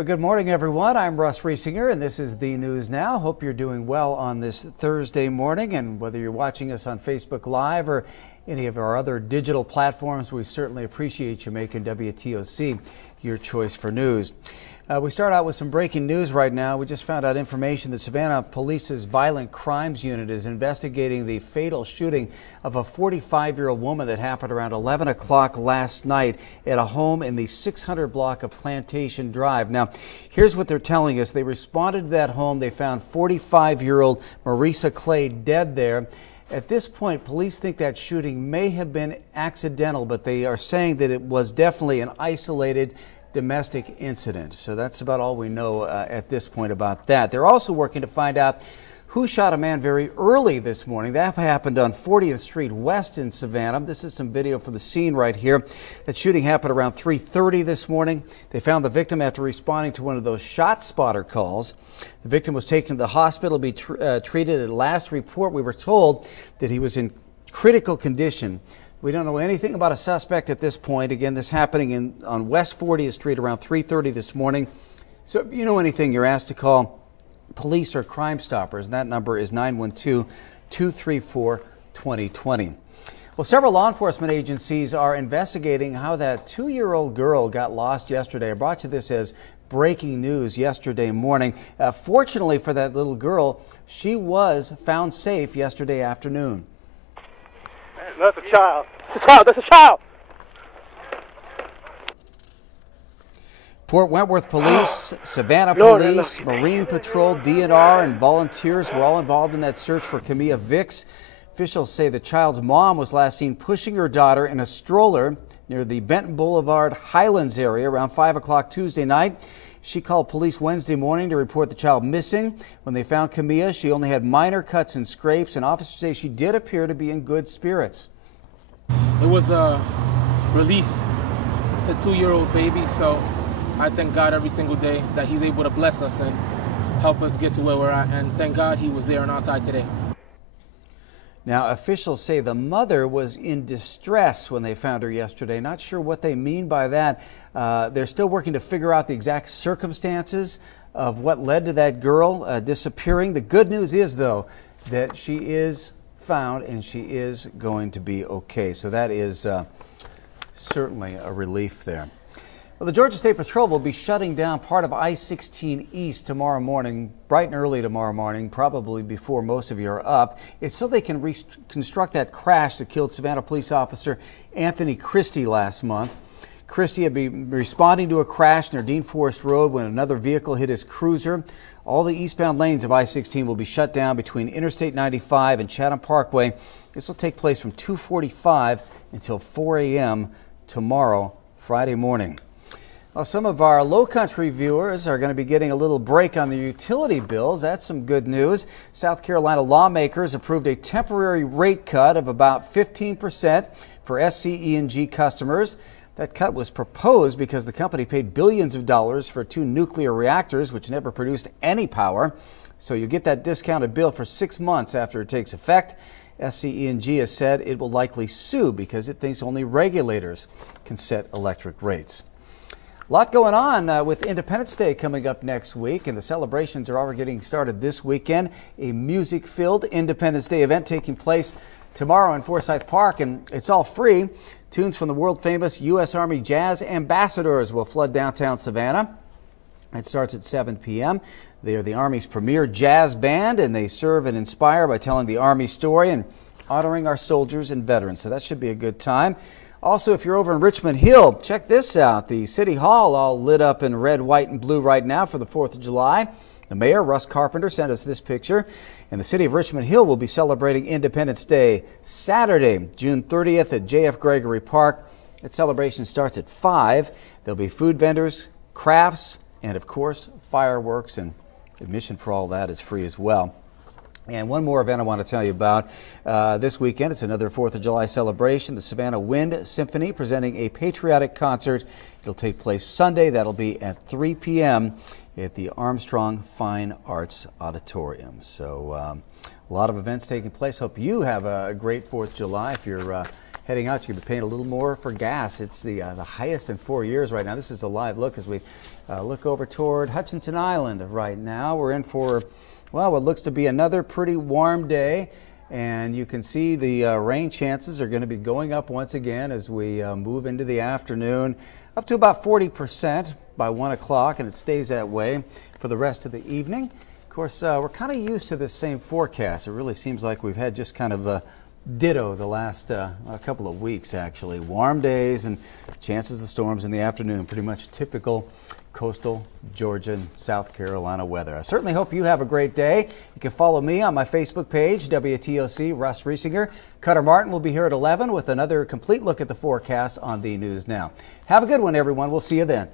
Well, good morning, everyone. I'm Russ Riesinger, and this is the News Now. Hope you're doing well on this Thursday morning, and whether you're watching us on Facebook Live or any of our other digital platforms, we certainly appreciate you making WTOC your choice for news. We start out with some breaking news right now. We just found out information that Savannah Police's Violent Crimes Unit is investigating the fatal shooting of a 45-year-old woman that happened around 11 o'clock last night at a home in the 600 block of Plantation Drive. Now, here's what they're telling us. They responded to that home. They found 45-year-old Marisa Clay dead there. At this point, police think that shooting may have been accidental, but they are saying that it was definitely an isolated domestic incident. So that's about all we know at this point about that. They're also working to find out who shot a man very early this morning. That happened on 40th Street West in Savannah. This is some video from the scene right here. That shooting happened around 3:30 this morning. They found the victim after responding to one of those shot spotter calls. The victim was taken to the hospital to be treated. At last report, we were told that he was in critical condition. We don't know anything about a suspect at this point. Again, this happening on West 40th Street around 3:30 this morning. So if you know anything, you're asked to call police or Crime Stoppers, and that number is 912-234-2020. Well, several law enforcement agencies are investigating how that 2-year-old girl got lost yesterday. I brought you this as breaking news yesterday morning. Fortunately for that little girl, she was found safe yesterday afternoon. That's a child. It's a child. That's a child. Port Wentworth Police, Savannah Police, Marine Patrol, DNR, and volunteers were all involved in that search for Camilla Vicks. Officials say the child's mom was last seen pushing her daughter in a stroller near the Benton Boulevard Highlands area around 5 o'clock Tuesday night. She called police Wednesday morning to report the child missing. When they found Camilla, she only had minor cuts and scrapes, and officers say she did appear to be in good spirits. It was a relief to a 2-year-old baby, so I thank God every single day that He's able to bless us and help us get to where we're at, and thank God He was there on our side today. Now, officials say the mother was in distress when they found her yesterday. Not sure what they mean by that. They're still working to figure out the exact circumstances of what led to that girl disappearing. The good news is, though, that she is found and she is going to be okay. So that is certainly a relief there. Well, the Georgia State Patrol will be shutting down part of I-16 East tomorrow morning, bright and early tomorrow morning, probably before most of you are up. It's so they can reconstruct that crash that killed Savannah police officer Anthony Christie last month. Christie had been responding to a crash near Dean Forest Road when another vehicle hit his cruiser. All the eastbound lanes of I-16 will be shut down between Interstate 95 and Chatham Parkway. This will take place from 2:45 until 4 a.m. tomorrow, Friday morning. Well, some of our Lowcountry viewers are going to be getting a little break on their utility bills. That's some good news. South Carolina lawmakers approved a temporary rate cut of about 15% for SCE&G customers. That cut was proposed because the company paid billions of dollars for 2 nuclear reactors, which never produced any power. So you get that discounted bill for 6 months after it takes effect. SCE&G has said it will likely sue because it thinks only regulators can set electric rates. A lot going on with Independence Day coming up next week, and the celebrations are already getting started this weekend. A music-filled Independence Day event taking place tomorrow in Forsyth Park, and it's all free. Tunes from the world-famous U.S. Army Jazz Ambassadors will flood downtown Savannah. It starts at 7 p.m. They are the Army's premier jazz band, and they serve and inspire by telling the Army story and honoring our soldiers and veterans. So that should be a good time. Also, if you're over in Richmond Hill, check this out. The City Hall all lit up in red, white, and blue right now for the 4th of July. The mayor, Russ Carpenter, sent us this picture. And the city of Richmond Hill will be celebrating Independence Day Saturday, June 30th at J.F. Gregory Park. That celebration starts at 5. There'll be food vendors, crafts, and, of course, fireworks. And admission for all that is free as well. And one more event I want to tell you about this weekend. It's another 4th of July celebration. The Savannah Wind Symphony presenting a patriotic concert. It'll take place Sunday. That'll be at 3 p.m. at the Armstrong Fine Arts Auditorium. So a lot of events taking place. Hope you have a great 4th of July if you're heading out, you're going to be paying a little more for gas. It's the highest in 4 years right now. This is a live look as we look over toward Hutchinson Island right now. We're in for, well, what looks to be another pretty warm day. And you can see the rain chances are going to be going up once again as we move into the afternoon, up to about 40% by 1 o'clock, and it stays that way for the rest of the evening. Of course, we're kind of used to this same forecast. It really seems like we've had just kind of a ditto the last couple of weeks, actually. Warm days and chances of storms in the afternoon, pretty much typical coastal Georgia and South Carolina weather. I certainly hope you have a great day. You can follow me on my Facebook page, WTOC Russ Riesinger. Cutter Martin will be here at 11 with another complete look at the forecast on the News Now. Have a good one, everyone. We'll see you then.